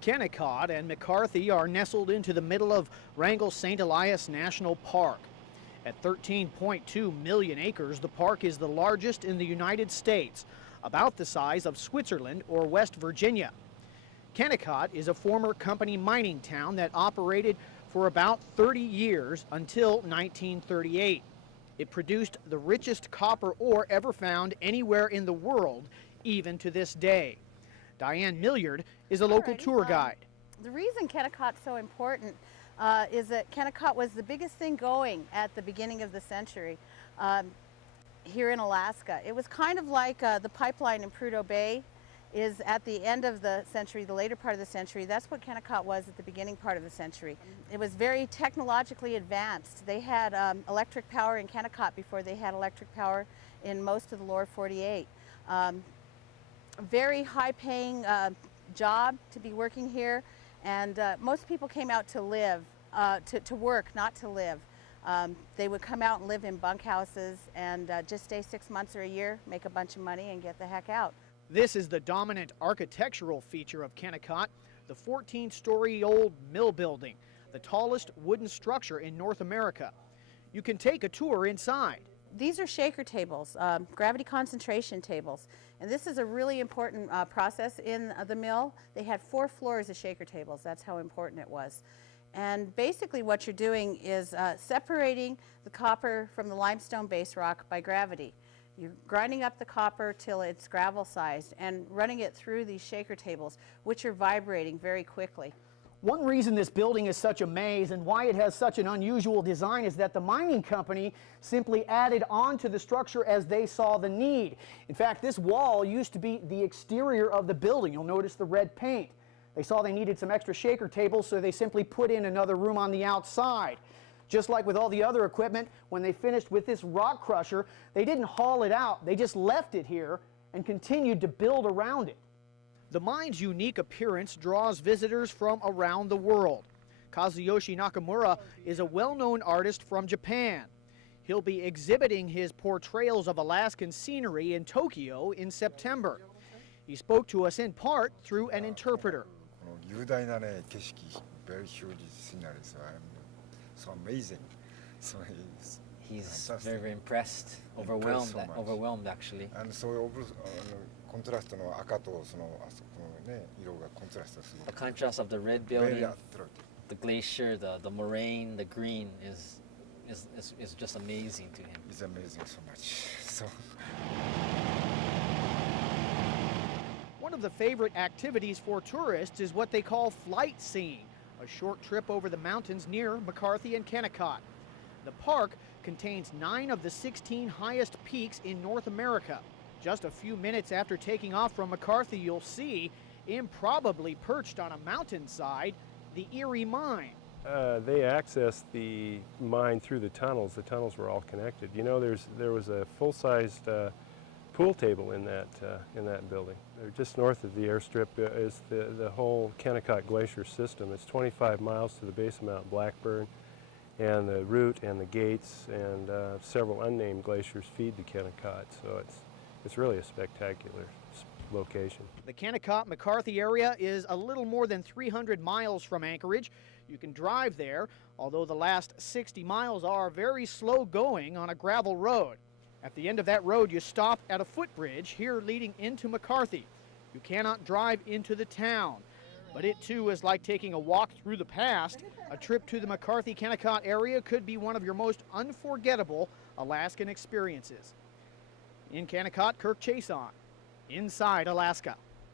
Kennicott and McCarthy are nestled into the middle of Wrangell St. Elias National Park. At 13.2 million acres, the park is the largest in the United States, about the size of Switzerland or West Virginia. Kennicott is a former company mining town that operated for about 30 years until 1938. It produced the richest copper ore ever found anywhere in the world, even to this day. Diane Milliard is a local tour guide. The reason Kennicott's so important is that Kennicott was the biggest thing going at the beginning of the century here in Alaska. It was kind of like the pipeline in Prudhoe Bay is at the end of the century, the later part of the century. That's what Kennicott was at the beginning part of the century. It was very technologically advanced. They had electric power in Kennicott before they had electric power in most of the lower 48. Very high-paying job to be working here, and most people came out to live, to work, not to live. They would come out and live in bunkhouses and just stay 6 months or a year, make a bunch of money, and get the heck out. This is the dominant architectural feature of Kennicott, the 14-story-old mill building, the tallest wooden structure in North America. You can take a tour inside. These are shaker tables, gravity concentration tables, and this is a really important process in the mill. They had 4 floors of shaker tables. That's how important it was. And basically what you're doing is separating the copper from the limestone base rock by gravity. You're grinding up the copper till it's gravel sized and running it through these shaker tables, which are vibrating very quickly. One reason this building is such a maze and why it has such an unusual design is that the mining company simply added on to the structure as they saw the need. In fact, this wall used to be the exterior of the building. You'll notice the red paint. They saw they needed some extra shaker tables, so they simply put in another room on the outside. Just like with all the other equipment, when they finished with this rock crusher, they didn't haul it out. They just left it here and continued to build around it. The mine's unique appearance draws visitors from around the world. Kazuyoshi Nakamura is a well-known artist from Japan. He'll be exhibiting his portrayals of Alaskan scenery in Tokyo in September. He spoke to us in part through an interpreter. So amazing. So he's very impressed, overwhelmed actually. And so the contrast of the red building, the glacier, the moraine, the green is just amazing to him. It's amazing so much. So one of the favorite activities for tourists is what they call flight seeing, a short trip over the mountains near McCarthy and Kennicott. The park contains 9 of the 16 highest peaks in North America. Just a few minutes after taking off from McCarthy, you'll see, improbably perched on a mountainside, the Erie Mine. They accessed the mine through the tunnels. The tunnels were all connected. You know, there was a full-sized pool table in that building. Just north of the airstrip is the whole Kennicott Glacier system. It's 25 miles to the base of Mount Blackburn, and the route and the gates and several unnamed glaciers feed the Kennicott. So it's really a spectacular location. The Kennicott-McCarthy area is a little more than 300 miles from Anchorage. You can drive there, although the last 60 miles are very slow going on a gravel road. At the end of that road, you stop at a footbridge here leading into McCarthy. You cannot drive into the town, but it too is like taking a walk through the past. A trip to the McCarthy-Kennicott area could be one of your most unforgettable Alaskan experiences. In Kennicott, Kirk Chason, Inside Alaska.